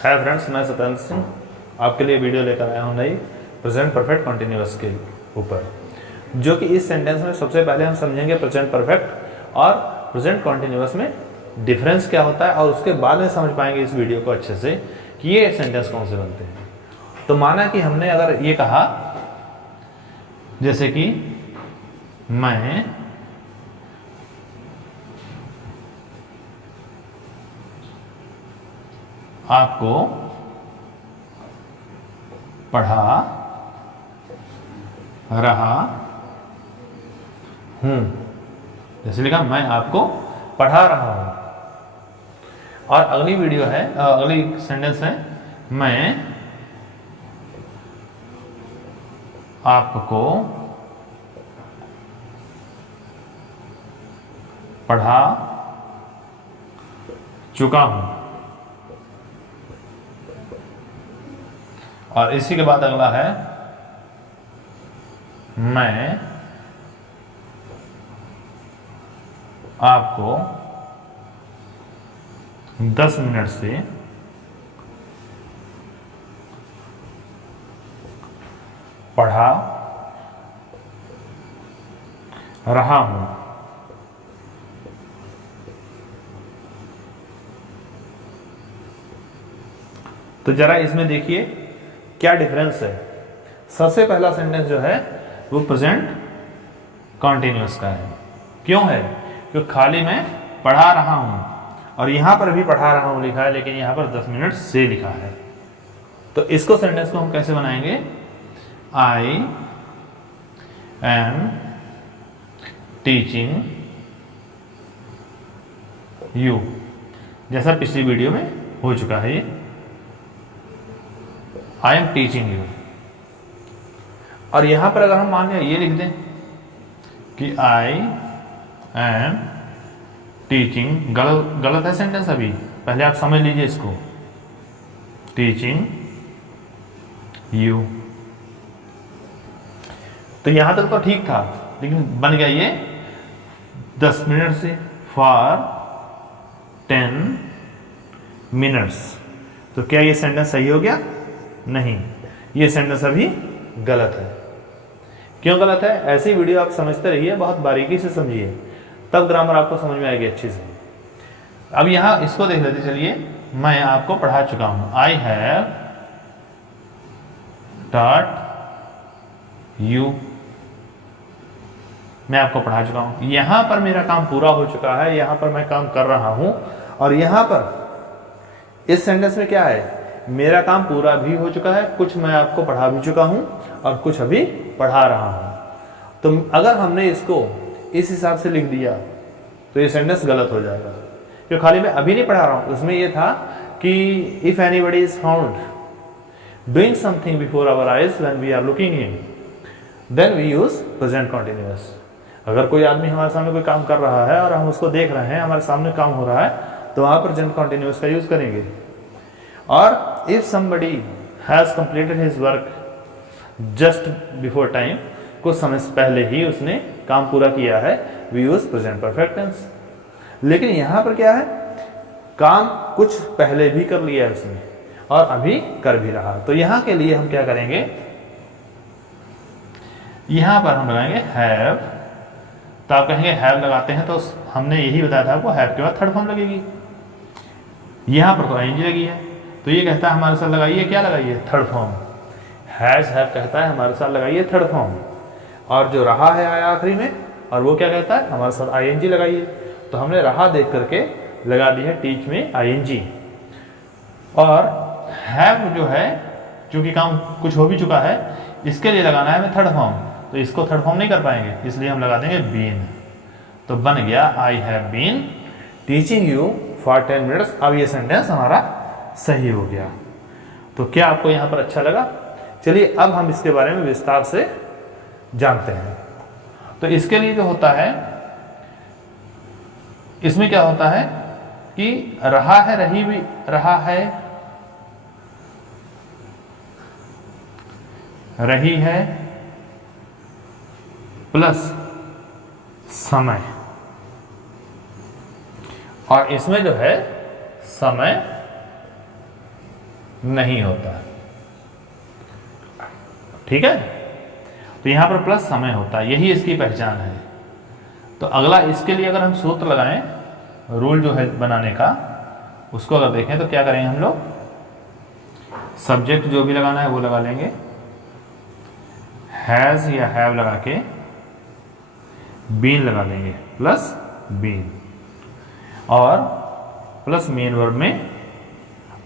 Hi friends, मैं सत्येंद्र सिंह आपके लिए वीडियो लेकर आया हूँ नई प्रेजेंट परफेक्ट कॉन्टिन्यूअस के ऊपर, जो कि इस सेंटेंस में सबसे पहले हम समझेंगे प्रेजेंट परफेक्ट और प्रेजेंट कॉन्टिन्यूअस में डिफरेंस क्या होता है, और उसके बाद में समझ पाएंगे इस वीडियो को अच्छे से कि ये सेंटेंस कौन से बनते हैं। तो माना कि हमने अगर ये कहा, जैसे कि मैं आपको पढ़ा रहा हूं, जैसे लिखा मैं आपको पढ़ा रहा हूं। और अगली वीडियो है, अगली सेंटेंस है मैं आपको पढ़ा चुका हूं। और इसी के बाद अगला है मैं आपको 10 मिनट से पढ़ा रहा हूं। तो जरा इसमें देखिए क्या डिफरेंस है। सबसे पहला सेंटेंस जो है वो प्रेजेंट कॉन्टिन्यूअस का है। क्यों है? क्योंकि खाली मैं पढ़ा रहा हूं, और यहां पर भी पढ़ा रहा हूं लिखा है, लेकिन यहां पर 10 मिनट से लिखा है। तो इसको सेंटेंस को हम कैसे बनाएंगे? आई एम टीचिंग यू, जैसा पिछली वीडियो में हो चुका है ये। I am teaching you. और यहां पर अगर हम मान लिया ये लिख दें कि आई एम टीचिंग, गलत है सेंटेंस अभी, पहले आप समझ लीजिए इसको। टीचिंग यू, तो यहां तक तो ठीक था, लेकिन बन गया ये 10 मिनट से, फॉर 10 मिनट्स। तो क्या ये सेंटेंस सही हो गया? नहीं, ये सेंटेंस अभी गलत है। क्यों गलत है? ऐसी वीडियो आप समझते रहिए, बहुत बारीकी से समझिए, तब ग्रामर आपको समझ में आएगी अच्छे से। अब यहां इसको देख लेते चलिए। मैं आपको पढ़ा चुका हूं, आई हैव टॉट यू, मैं आपको पढ़ा चुका हूं। यहां पर मेरा काम पूरा हो चुका है, यहां पर मैं काम कर रहा हूं, और यहां पर इस सेंटेंस में क्या है? मेरा काम पूरा भी हो चुका है, कुछ मैं आपको पढ़ा भी चुका हूं और कुछ अभी पढ़ा रहा हूं। तो अगर हमने इसको इस हिसाब से लिख दिया तो ये सेंटेंस गलत हो जाएगा, क्योंकि खाली मैं अभी नहीं पढ़ा रहा हूं। उसमें ये था कि if anybody is found doing something before our eyes when we are looking in, then we use present continuous. अगर कोई आदमी हमारे सामने कोई काम कर रहा है और हम उसको देख रहे हैं, हमारे सामने काम हो रहा है, तो वहां प्रेजेंट कॉन्टिन्यूअस का यूज करेंगे। और if somebody has completed his work just before time, कुछ समय से पहले ही उसने काम पूरा किया है, we use present perfect tense। लेकिन यहां पर क्या है? काम कुछ पहले भी कर लिया है उसने और अभी कर भी रहा। तो यहां के लिए हम क्या करेंगे? यहां पर हम लगाएंगे have। तो आप कहेंगे have लगाते हैं, तो हमने यही बताया था आपको, have के बाद थर्ड फॉर्म लगेगी। यहां पर तो ing लगी है, तो ये कहता है हमारे साथ लगाइए, क्या लगाइए? Third form. हैज हैव कहता है हमारे साथ लगाइए थर्ड फॉर्म, और जो रहा है आया आखिरी में, और वो क्या कहता है? हमारे साथ आईएनजी लगाइए। तो हमने रहा देख करके लगा दी है टीच में आईएनजी। और हैव जो है, जो कि काम कुछ हो भी चुका है, इसके लिए लगाना है हमें थर्ड फॉर्म, तो इसको थर्ड फॉर्म नहीं कर पाएंगे, इसलिए हम लगा देंगे बीन। तो बन गया I have been teaching you for 10 minutes. अब ये सेंटेंस हमारा सही हो गया। तो क्या आपको यहां पर अच्छा लगा? चलिए अब हम इसके बारे में विस्तार से जानते हैं। तो इसके लिए जो होता है, इसमें क्या होता है कि रहा है, रही भी रहा है, रही है प्लस समय, और इसमें जो है समय नहीं होता। ठीक है, तो यहां पर प्लस समय होता है, यही इसकी पहचान है। तो अगला इसके लिए अगर हम सूत्र लगाएं, रूल जो है बनाने का, उसको अगर देखें तो क्या करेंगे हम लोग, सब्जेक्ट जो भी लगाना है वो लगा लेंगे, हैज या हैव लगा के बीन लगा देंगे, प्लस बीन, और प्लस मेन वर्ब में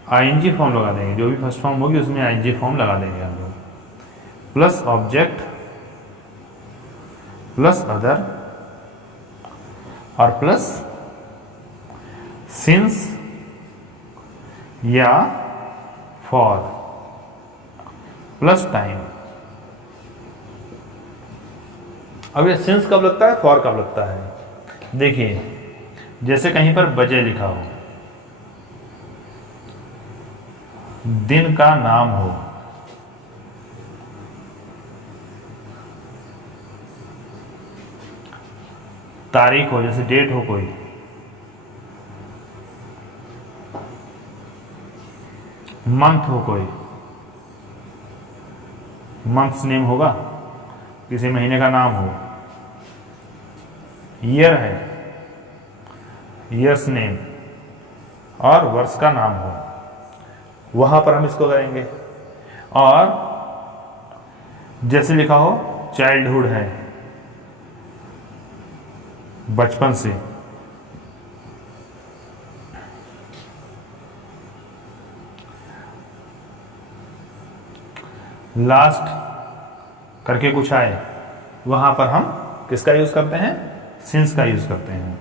आईएनजी फॉर्म लगा देंगे, जो भी फर्स्ट फॉर्म होगी उसमें आईएनजी फॉर्म लगा देंगे हम लोग, प्लस ऑब्जेक्ट प्लस अदर और प्लस सिंस या फॉर प्लस टाइम। अब ये सिंस कब लगता है, फॉर कब लगता है? देखिए, जैसे कहीं पर बजे लिखा हो, दिन का नाम हो, तारीख हो, जैसे डेट हो कोई, मंथ हो कोई, मंथ्स नेम होगा, किसी महीने का नाम हो, ईयर है, ईयर्स नेम, और वर्ष का नाम हो, वहां पर हम इसको करेंगे। और जैसे लिखा हो चाइल्डहुड है, बचपन से, लास्ट करके कुछ आए, वहां पर हम किसका यूज करते हैं, सिंस का यूज करते हैं।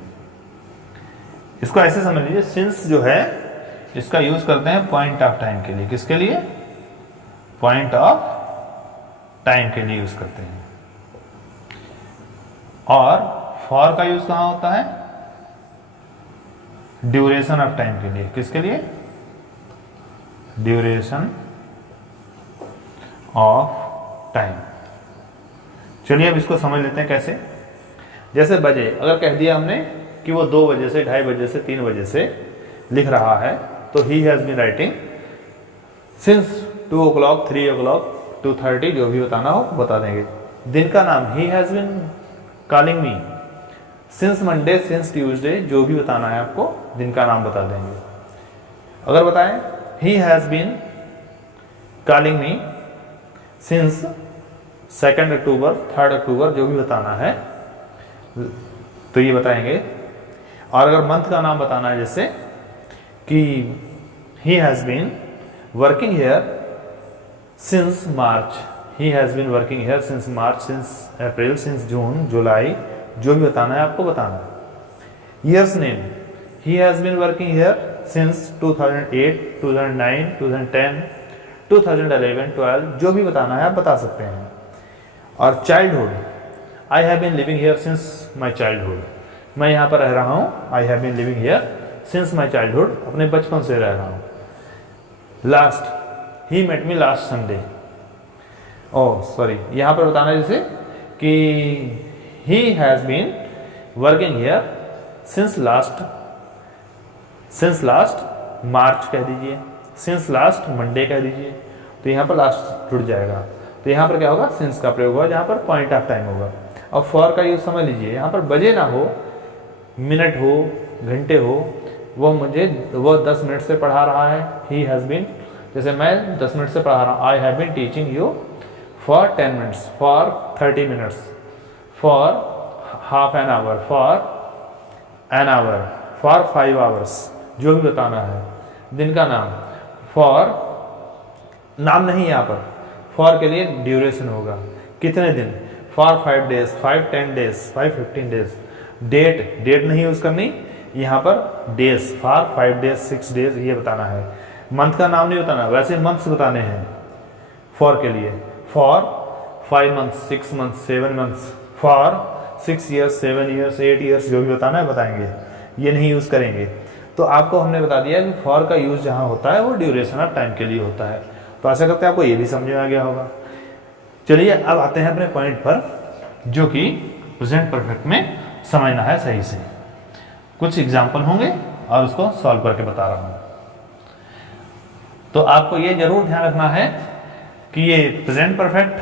इसको ऐसे समझ लीजिए, सिंस जो है इसका यूज करते हैं पॉइंट ऑफ टाइम के लिए। किसके लिए? पॉइंट ऑफ टाइम के लिए यूज करते हैं। और फॉर का यूज कहां होता है? ड्यूरेशन ऑफ टाइम के लिए। किसके लिए? Duration of time. चलिए अब इसको समझ लेते हैं कैसे। जैसे बजे, अगर कह दिया हमने कि वो 2 बजे से, 2:30 बजे से, 3 बजे से लिख रहा है, तो he has been writing since 2 o'clock, 3 o'clock, 2:30, जो भी बताना हो बता देंगे। दिन का नाम, he has been calling me since Monday, since Tuesday, जो भी बताना है आपको दिन का नाम बता देंगे। अगर बताएं he has been calling me since 2 October, 3 October, जो भी बताना है तो ये बताएंगे। और अगर मंथ का नाम बताना है, जैसे कि he has been working here since March, he has been working here since March, since April, since June, July, जो भी बताना है आपको बताना है। Years name, he has been working here since 2008, 2009, 2010, 2011, 12, जो भी बताना है आप बता सकते हैं। और childhood, I have been living here since my childhood, मैं यहाँ पर रह रहा हूँ, I have been living here since my childhood, अपने बचपन से रह रहा हूँ। Last, he met me last Sunday, oh sorry, यहाँ पर बताना है जैसे कि he has been working here since last March कह दीजिए, since last Monday कह दीजिए, तो यहाँ पर लास्ट जुड़ जाएगा। तो यहाँ पर क्या होगा? since का प्रयोग होगा, जहाँ पर पॉइंट ऑफ टाइम होगा। और for का यूज समझ लीजिए, यहाँ पर बजे ना हो, मिनट हो, घंटे हो, वो 10 मिनट से पढ़ा रहा है, he has been, जैसे मैं 10 मिनट से पढ़ा रहा हूँ, I have been teaching you for 10 minutes, for 30 minutes, for half an hour, for an hour, for 5 hours, जो भी बताना है। दिन का नाम, for नाम नहीं, यहाँ पर for के लिए ड्यूरेशन होगा, कितने दिन, for 5 days, 5 10 days, 5 15 days। Date नहीं यूज करनी, यहाँ पर days, for 5 days, 6 days, ये बताना है। मंथ का नाम नहीं बताना, वैसे मंथ्स बताने हैं for के लिए, for 5 months, 6 months, 7 months, for 6 years, 7 years, 8 years, जो भी बताना है बताएंगे, ये नहीं यूज करेंगे। तो आपको हमने बता दिया कि फॉर का यूज जहाँ होता है वो ड्यूरेशन ऑफ टाइम के लिए होता है। तो आशा करते हैं आपको ये भी समझ में आ गया होगा। चलिए अब आते हैं अपने पॉइंट पर, जो कि प्रेजेंट परफेक्ट में समझना है सही से। कुछ एग्जाम्पल होंगे और उसको सॉल्व करके बता रहा हूँ। तो आपको ये जरूर ध्यान रखना है कि ये प्रेजेंट परफेक्ट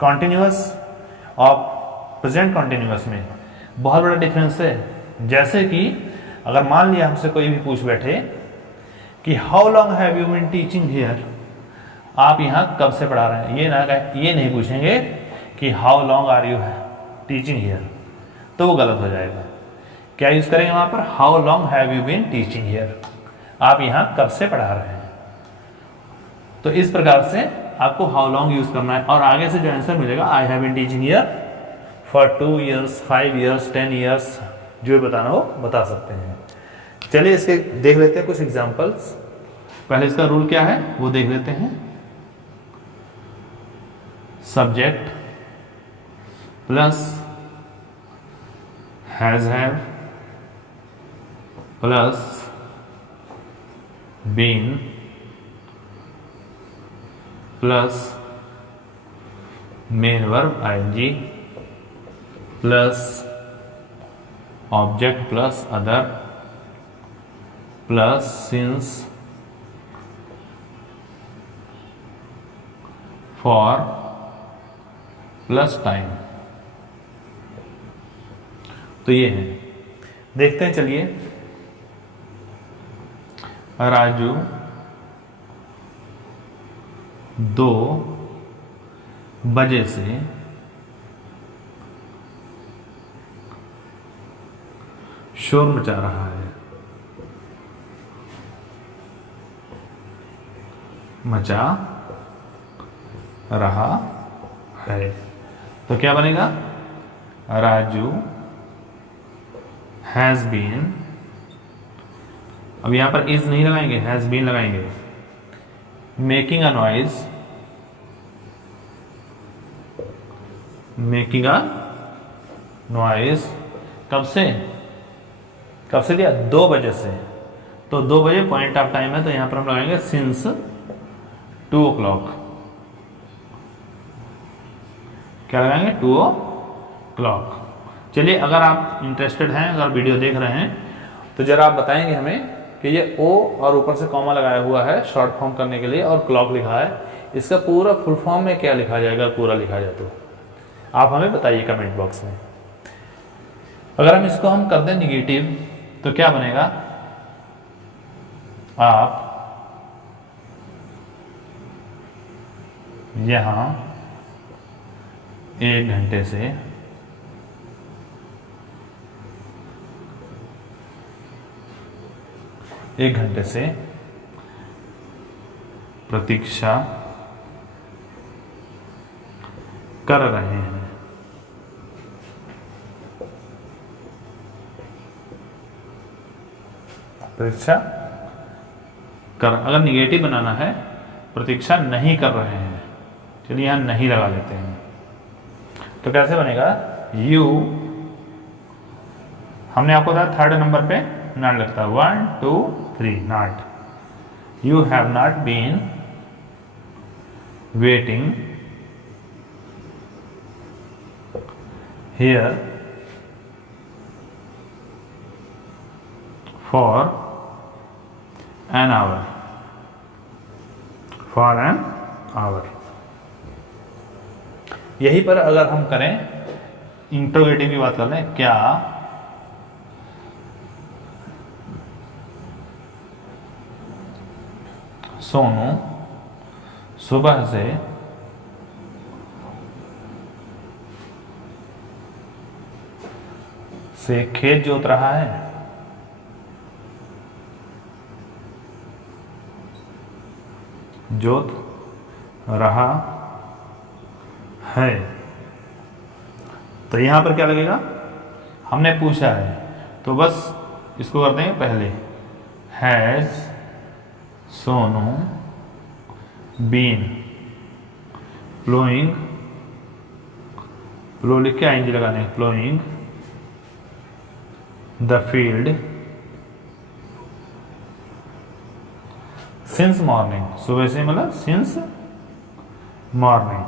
कॉन्टिन्यूअस और प्रेजेंट कॉन्टिन्यूअस में बहुत बड़ा डिफरेंस है। जैसे कि अगर मान लिया हमसे कोई भी पूछ बैठे कि how long have you been teaching here, आप यहाँ कब से पढ़ा रहे हैं, ये नहीं पूछेंगे कि how long are you teaching here, तो वो गलत हो जाएगा। क्या यूज करेंगे वहां पर, how long have you been teaching here, आप यहाँ कब से पढ़ा रहे हैं। तो इस प्रकार से आपको हाउ लॉन्ग यूज करना है और आगे से जो आंसर मिलेगा I have been teaching here for 2 years 5 years 10 years, जो बताना हो बता सकते हैं। चलिए इसके देख लेते हैं कुछ एग्जांपल्स। पहले इसका रूल क्या है वो देख लेते हैं। Subject plus has have plus been plus main verb ING plus object plus other plus since for plus time. तो ये है, देखते हैं चलिए। राजू 2 बजे से शोर मचा रहा है, मचा रहा है। तो क्या बनेगा, राजू हैज बीन, अब यहां पर इज नहीं लगाएंगे, हैज बीन लगाएंगे। Making a noise, making a noise कब से दिया, 2 बजे से। तो 2 बजे पॉइंट ऑफ टाइम है, तो यहां पर हम लगाएंगे सिंस 2 o'clock। क्या लगाएंगे, 2 o'clock। चलिए अगर आप इंटरेस्टेड हैं, अगर वीडियो देख रहे हैं तो जरा आप बताएंगे हमें कि ये ओ और ऊपर से कॉमा लगाया हुआ है शॉर्ट फॉर्म करने के लिए और क्लॉक लिखा है, इसका पूरा फुल फॉर्म में क्या लिखा जाएगा, पूरा लिखा जाए तो आप हमें बताइए कमेंट बॉक्स में। अगर हम इसको हम कर दें निगेटिव तो क्या बनेगा, आप यहां 1 घंटे से प्रतीक्षा कर रहे हैं। प्रतीक्षा कर, अगर निगेटिव बनाना है प्रतीक्षा नहीं कर रहे हैं, चलिए यहां नहीं लगा लेते हैं। तो कैसे बनेगा, यू, हमने आपको बताया 3rd नंबर पे नॉट लगता है, 1 2 3 not. You have not been waiting here for an hour, यहीं पर अगर हम करें इंट्रोगेटिव की बात कर लें, क्या सोनू सुबह से खेत जोत रहा है, जोत रहा है। तो यहां पर क्या लगेगा, हमने पूछा है तो बस इसको कर देंगे पहले, हैज सोनू बीन प्लोइंग, प्लो लिख के आएंगे लगाने, ploughing the field since morning, सुबह से मतलब सिंस मॉर्निंग।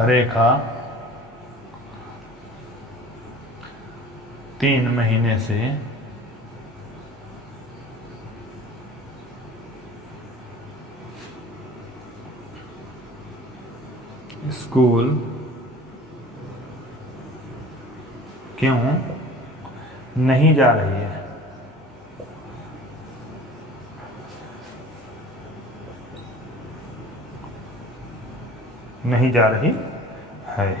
रेखा 3 महीने से स्कूल क्यों नहीं जा रही है? नहीं जा रही है।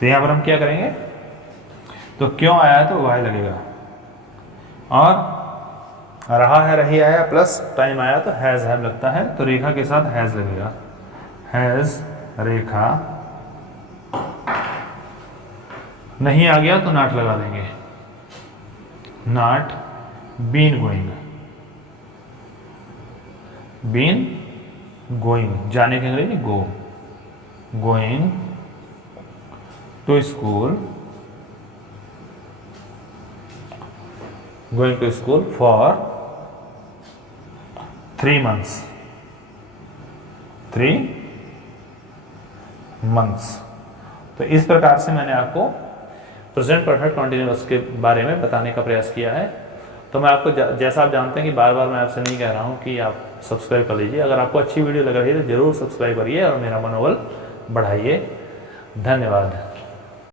तो यहां पर हम क्या करेंगे, तो क्यों आया है तो वाई लगेगा, और रहा है रही आया प्लस टाइम आया तो हैज हैव लगता है, तो रेखा के साथ हैज लगेगा। हैज रेखा, नहीं आ गया तो नॉट लगा देंगे। Not been going, been going जाने के अंग्रेजी go, going to school, going to school for 3 months, 3 months। तो इस प्रकार से मैंने आपको प्रेजेंट परफेक्ट कंटिन्यूअस के बारे में बताने का प्रयास किया है। तो मैं आपको जैसा आप जानते हैं कि बार बार मैं आपसे नहीं कह रहा हूं कि आप सब्सक्राइब कर लीजिए। अगर आपको अच्छी वीडियो लग रही है तो जरूर सब्सक्राइब करिए और मेरा मनोबल बढ़ाइए। धन्यवाद।